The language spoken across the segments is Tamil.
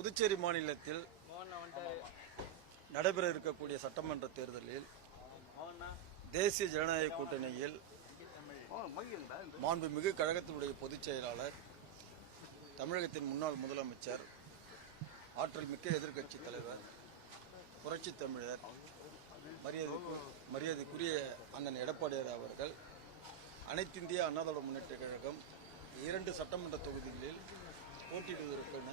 புதுச்சேரி மாநிலத்தில் நடைபெற இருக்கக்கூடிய சட்டமன்ற தேர்தலில் தேசிய ஜனநாயக கூட்டணியில் மாண்புமிகு கழகத்தினுடைய பொதுச் செயலாளர், தமிழகத்தின் முன்னாள் முதலமைச்சர், ஆற்றல் மிக்க எதிர்க்கட்சி தலைவர், புரட்சி தமிழர், மரியாதைக்குரிய அண்ணன் எடப்பாடியார் அவர்கள் அனைத்திந்திய அண்ணா திராவிட முன்னேற்ற கழகம் 2 சட்டமன்ற தொகுதிகளில் போட்டியிடுவதற்கான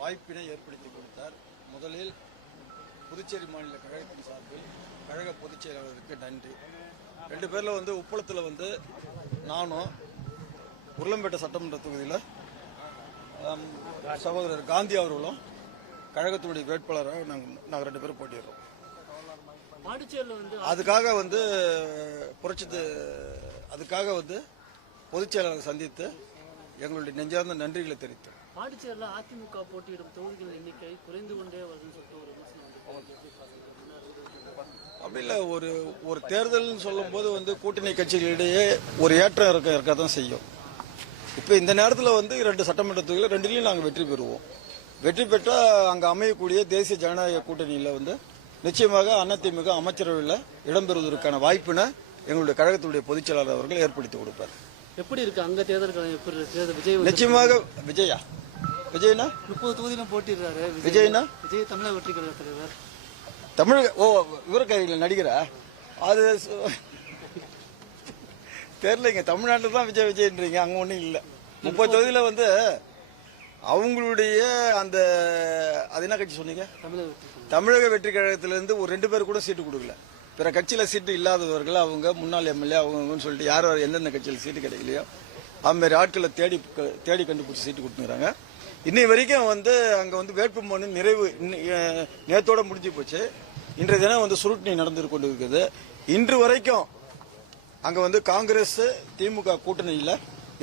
வாய்ப்பினை ஏற்படுத்தி கொடுத்தார். முதலில் புதுச்சேரி மாநில கழகத்தின் சார்பில் கழக பொதுச் செயலாளருக்கு நன்றி. 2 பேரில் உப்பளத்தில் நானும், உருளம்பேட்டை சட்டமன்ற தொகுதியில் சகோதரர் காந்தி அவர்களும் கழகத்தினுடைய வேட்பாளராக நாங்கள் 2 பேரும் போட்டிடுறோம். அதுக்காக பொதுச் செயலாளர் சந்தித்து எங்களுடைய நெஞ்சார்ந்த நன்றிகளை தெரிவித்தோம். பாண்டிச்சேரியில் அதிமுக போட்டியிடும் தொகுதிகள் எண்ணிக்கை குறைந்து கொண்டே வருதுன்னு சொல்லிட்டு ஒரு அப்படி இல்லை. ஒரு தேர்தல்னு சொல்லும் போது கூட்டணி கட்சிகளிடையே ஒரு ஏற்றம் இருக்க தான் செய்யும். இப்போ இந்த நேரத்தில் 2 சட்டமன்ற தொகுதியில் 2லையும் நாங்கள் வெற்றி பெறுவோம். வெற்றி பெற்றால் அங்கே அமையக்கூடிய தேசிய ஜனநாயக கூட்டணியில் நிச்சயமாக அதிமுக அமைச்சரவையில் இடம்பெறுவதற்கான வாய்ப்பினை எங்களுடைய கழகத்துடைய பொதுச் செயலாளர் அவர்கள் ஏற்படுத்தி கொடுப்பார். எப்படி இருக்கு அங்க தேர்தல்கள்? எப்படி இருக்கு? விஜய் நிச்சயமாக விஜய்னா 30 தொகுதியிலும் போட்டிடுறாரு. விஜய் தமிழக வெற்றி கழக தலைவர். தமிழக இவர கையில் நடிகரா? அது தெரியலைங்க. தமிழ்நாட்டில் தான் விஜய்ன்றீங்க, அங்க ஒன்றும் இல்லை. 30 தொகுதியில் அவங்களுடைய அது என்ன கட்சி சொன்னீங்க? தமிழக வெற்றி கழகத்திலிருந்து ஒரு 2 பேர் கூட சீட்டு கொடுக்கல. பிற கட்சியில சீட்டு இல்லாதவர்கள், அவங்க முன்னாள் எம்எல்ஏ அவங்கன்னு சொல்லிட்டு யார் எந்தெந்த கட்சியில் சீட்டு கிடைக்கலையோ அது மாதிரி ஆட்களை தேடி கண்டுபிடிச்சி சீட்டு கொடுத்துக்கிறாங்க. இன்னை வரைக்கும் அங்க வேட்புமனு நிறைவு நேத்தோட முடிஞ்சு போச்சு. இன்றைய தினம் சுருட்டணி நடந்து கொண்டு இருக்குது. இன்று வரைக்கும் அங்க காங்கிரஸ் திமுக கூட்டணியில்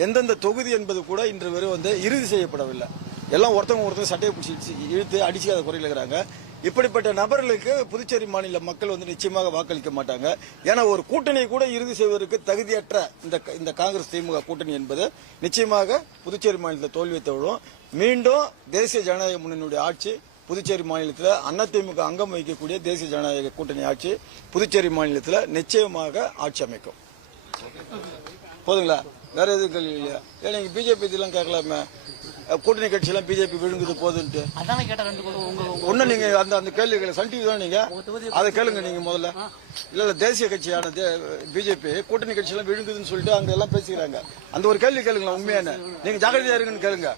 எந்தெந்த தொகுதி என்பது கூட இன்று வரை இறுதி செய்யப்படவில்லை. எல்லாம் ஒருத்தவங்க சட்டையை பிடிச்சி இழுத்து அடிச்சுக்காத குறையில் இருக்கிறாங்க. இப்படிப்பட்ட நபர்களுக்கு புதுச்சேரி மாநில மக்கள் நிச்சயமாக வாக்களிக்க மாட்டாங்க. ஏன்னா ஒரு கூட்டணியை கூட இறுதி செய்வதற்கு தகுதியற்ற இந்த காங்கிரஸ் திமுக கூட்டணி என்பது நிச்சயமாக புதுச்சேரி மாநிலத்தில் தோல்வியை தழுவும். மீண்டும் தேசிய ஜனநாயக முன்னணியுடைய ஆட்சி புதுச்சேரி மாநிலத்தில் அதிமுக அங்கம் வகிக்கக்கூடிய தேசிய ஜனநாயக கூட்டணி ஆட்சி புதுச்சேரி மாநிலத்தில் நிச்சயமாக ஆட்சி அமைக்கும். போதுங்களா? வேற எதுவும் கேள்வி இல்லையா? நீங்க பிஜேபி இதெல்லாம் கேட்கலாமே, கூட்டணி கட்சியெல்லாம் பிஜேபி விழுங்குது போதுன்ட்டு ஒண்ணு நீங்க அந்த கேள்வி சன் டிவி தான் நீங்க அதை கேளுங்க. நீங்க முதல்ல இல்ல தேசிய கட்சியான பிஜேபி கூட்டணி கட்சியெல்லாம் விழுங்குதுன்னு சொல்லிட்டு அங்க எல்லாம் பேசிக்கிறாங்க. அந்த ஒரு கேள்வி கேளுங்களா? உண்மையான நீங்க ஜாகிரதையா இருக்குன்னு கேளுங்க.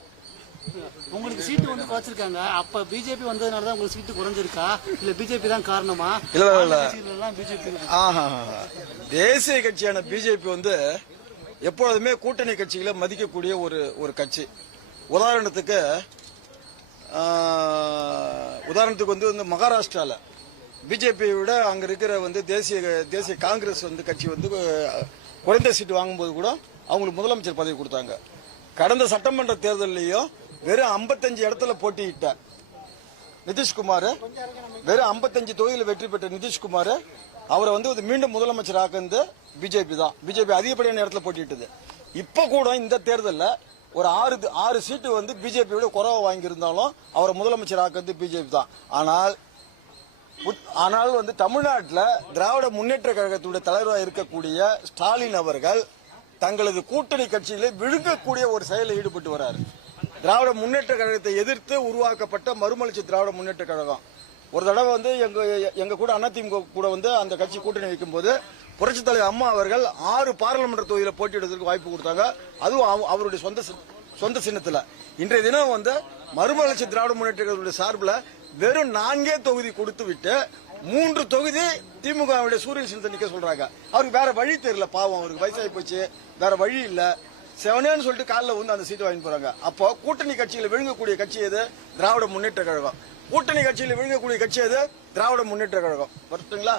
உங்களுக்கு சீட்டு குறைச்சிருக்காங்க. அப்ப பிஜேபி வந்ததுனாலதான் உங்களுக்கு சீட்டு குறைஞ்சிருக்கா, இல்ல பிஜேபி தான் காரணமா? இல்ல பிஜேபி தேசிய கட்சியான பிஜேபி எப்பொழுதுமே கூட்டணி கட்சிகளை மதிக்கக்கூடிய ஒரு கட்சி. உதாரணத்துக்கு மகாராஷ்டிரால பிஜேபியை விட அங்க இருக்கிற தேசிய காங்கிரஸ் கட்சி குறைந்த சீட்டு வாங்கும்போது கூட அவங்களுக்கு முதலமைச்சர் பதவி கொடுத்தாங்க. கடந்த சட்டமன்ற தேர்தலையும் வெறும் 55 இடத்துல போட்டியிட்ட நிதிஷ்குமார், வெறும் 55 தொகுதியில் வெற்றி பெற்ற நிதிஷ்குமார் அவரை மீண்டும் முதலமைச்சர் ஆக்குறது பிஜேபி தான். பிஜேபி அதிகப்படியான இடத்துல போட்டிட்டது. இப்ப கூட இந்த தேர்தலில் ஒரு 6 சீட்டு பிஜேபியோட குறைவா வாங்கியிருந்தாலும் அவரை முதலமைச்சர் ஆக்குறது பிஜேபி தான். ஆனால் தமிழ்நாட்டில் திராவிட முன்னேற்ற கழகத்துடைய தலைவராக இருக்கக்கூடிய ஸ்டாலின் அவர்கள் தங்களது கூட்டணி கட்சியிலே விழுங்கக்கூடிய ஒரு செயலில் ஈடுபட்டு வராரு. திராவிட முன்னேற்ற கழகத்தை எதிர்த்து உருவாக்கப்பட்ட மறுமலர்ச்சி திராவிட முன்னேற்ற கழகம் ஒரு தடவை எங்க கூட அதிமுக கூட அந்த கட்சி கூட்டணி வைக்கும் போது புரட்சித் தலைவர் அம்மா அவர்கள் 6 பாராளுமன்ற தொகுதியில் போட்டியிடுவதற்கு வாய்ப்பு கொடுத்தாங்க. அதுவும் அவருடைய சொந்த சின்னத்தில். இன்றைய தினம் மறுமலர்ச்சி திராவிட முன்னேற்ற கழகத்துடைய சார்பில் வெறும் 4 தொகுதி கொடுத்து விட்டு 3 தொகுதி திமுக சூரியன் சின்னத்தை நிக்க சொல்றாங்க. அவருக்கு வேற வழி தெரியல. பாவம், அவருக்கு வயசாகி போச்சு, வேற வழி இல்ல. செவனேன்னு சொல்லிட்டு காலில் அந்த சீட்டு வாங்கி போறாங்க. அப்போ கூட்டணி கட்சியில் விழுங்கக்கூடிய கட்சி எது? திராவிட முன்னேற்ற கழகம். கூட்டணி கட்சியில் விழுங்கக்கூடிய கட்சி எது? திராவிட முன்னேற்ற கழகம். வருதுங்களா?